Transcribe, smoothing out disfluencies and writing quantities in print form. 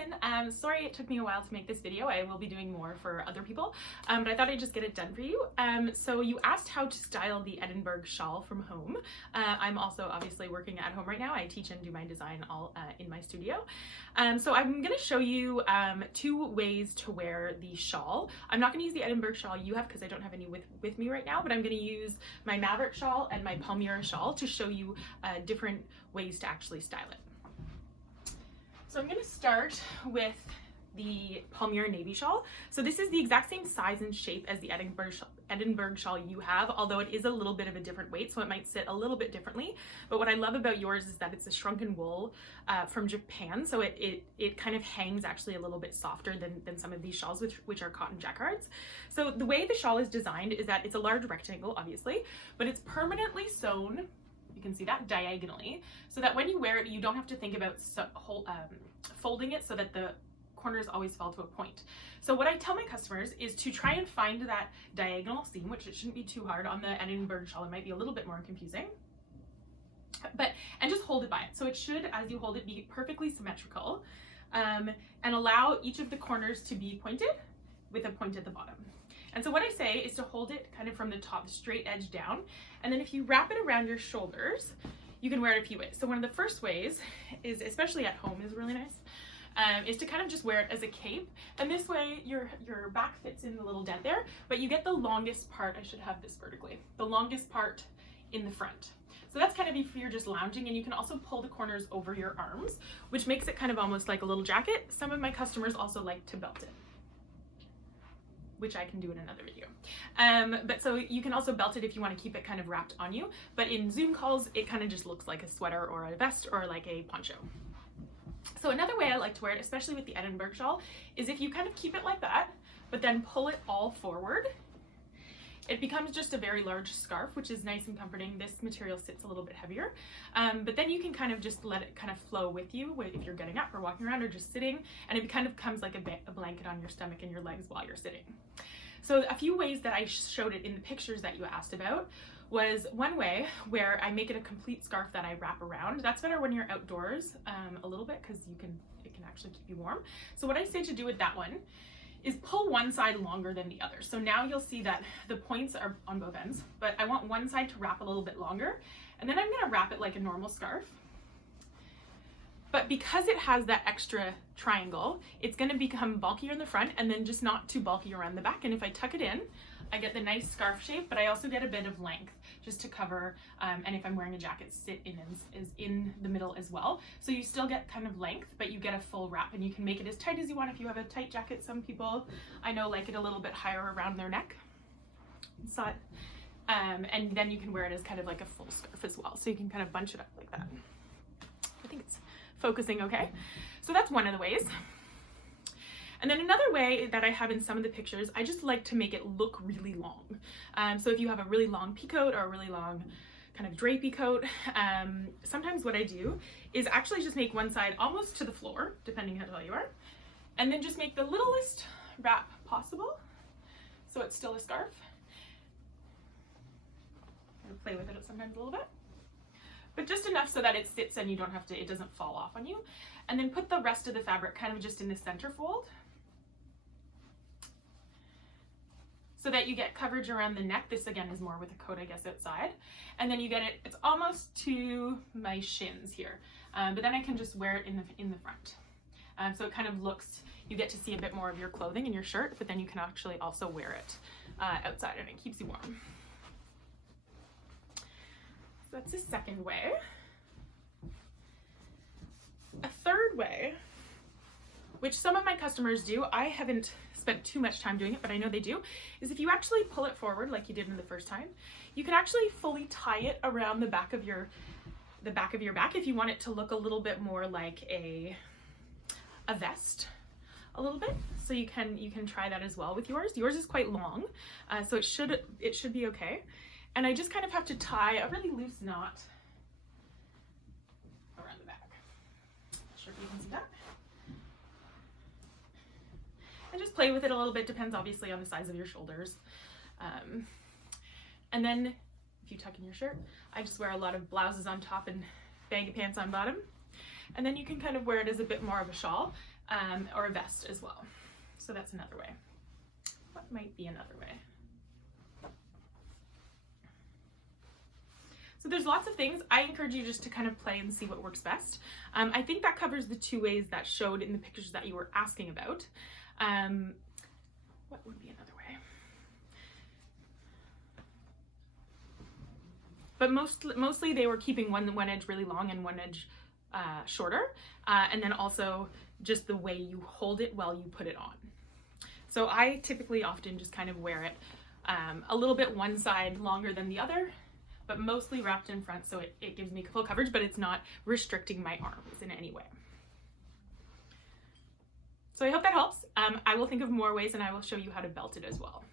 Allison. Sorry it took me a while to make this video. I will be doing more for other people, but I thought I'd just get it done for you. So you asked how to style the Edinburgh shawl from home. I'm also obviously working at home right now. I teach and do my design all in my studio. So I'm going to show you 2 ways to wear the shawl. I'm not going to use the Edinburgh shawl you have because I don't have any with me right now, but I'm going to use my Maverick shawl and my Palmyra shawl to show you different ways to actually style it. So I'm going to start with the Palmyra navy shawl. So this is the exact same size and shape as the Edinburgh shawl you have, although it is a little bit of a different weight, so it might sit a little bit differently. But what I love about yours is that it's a shrunken wool from Japan, so it kind of hangs actually a little bit softer than some of these shawls, which are cotton jacquards. So the way the shawl is designed is that it's a large rectangle, obviously, but it's permanently sewn. You can see that diagonally, so that when you wear it, you don't have to think about folding it so that the corners always fall to a point. So what I tell my customers is to try and find that diagonal seam, which it shouldn't be too hard on the Edinburgh shawl. It might be a little bit more confusing, and just hold it by it. So it should, as you hold it, be perfectly symmetrical, and allow each of the corners to be pointed with a point at the bottom. And so what I say is to hold it kind of from the top, straight edge down, and then if you wrap it around your shoulders, you can wear it a few ways. So one of the first ways is, especially at home, is really nice, is to kind of just wear it as a cape, and this way your back fits in the little dent there, but you get the longest part. I should have this vertically, the longest part in the front. So that's kind of if you're just lounging, and you can also pull the corners over your arms, which makes it kind of almost like a little jacket. Some of my customers also like to belt it, which I can do in another video. But so you can also belt it if you want to keep it kind of wrapped on you, but in Zoom calls, it kind of just looks like a sweater or a vest or like a poncho. So another way I like to wear it, especially with the Edinburgh shawl, is if you kind of keep it like that, but then pull it all forward, it becomes just a very large scarf, which is nice and comforting. This material sits a little bit heavier, but then you can kind of just let it kind of flow with you if you're getting up or walking around or just sitting, and it kind of becomes like a blanket on your stomach and your legs while you're sitting. So a few ways that I showed it in the pictures that you asked about was one way where I make it a complete scarf that I wrap around. That's better when you're outdoors a little bit, because it can actually keep you warm. So what I say to do with that one is pull one side longer than the other. So now you'll see that the points are on both ends, but I want one side to wrap a little bit longer, and then I'm gonna wrap it like a normal scarf. But because it has that extra triangle, it's gonna become bulkier in the front and then just not too bulky around the back. And if I tuck it in, I get the nice scarf shape, but I also get a bit of length just to cover, and if I'm wearing a jacket, sit in is in the middle as well. So you still get kind of length, but you get a full wrap, and you can make it as tight as you want if you have a tight jacket. Some people I know like it a little bit higher around their neck. So, and then you can wear it as kind of like a full scarf as well. So you can kind of bunch it up like that. I think it's focusing okay. So that's one of the ways. And then another way that I have in some of the pictures, I just like to make it look really long. So if you have a really long peacoat or a really long kind of drapey coat, sometimes what I do is actually just make one side almost to the floor, depending how tall you are, and then just make the littlest wrap possible, so it's still a scarf. I play with it sometimes a little bit, but just enough so that it sits and you don't have to, it doesn't fall off on you. And then put the rest of the fabric kind of just in the center fold, so that you get coverage around the neck. This again is more with a coat, I guess, outside. And then you get it's almost to my shins here. But then I can just wear it in the front. So it kind of looks, you get to see a bit more of your clothing and your shirt, but then you can actually also wear it outside, and it keeps you warm. So that's the second way. A third way, which some of my customers do, I haven't spent too much time doing it, but I know they do, is if you actually pull it forward like you did in the first time, you can actually fully tie it around the back of your back if you want it to look a little bit more like a vest a little bit. So you can try that as well with yours. Yours is quite long, so it should be okay. And I just kind of have to tie a really loose knot around the back. Not sure if you can see that. And just play with it a little bit, depends obviously on the size of your shoulders. And then if you tuck in your shirt, I just wear a lot of blouses on top and baggy pants on bottom. And then you can kind of wear it as a bit more of a shawl. or a vest as well. So that's another way. What might be another way? So there's lots of things. I encourage you just to kind of play and see what works best. I think that covers the two ways that showed in the pictures that you were asking about. What would be another way? But mostly they were keeping one edge really long and one edge shorter, and then also just the way you hold it while you put it on. So I typically often just kind of wear it a little bit one side longer than the other, but mostly wrapped in front, so it gives me full coverage, but it's not restricting my arms in any way. So I hope that helps. I will think of more ways and I will show you how to belt it as well.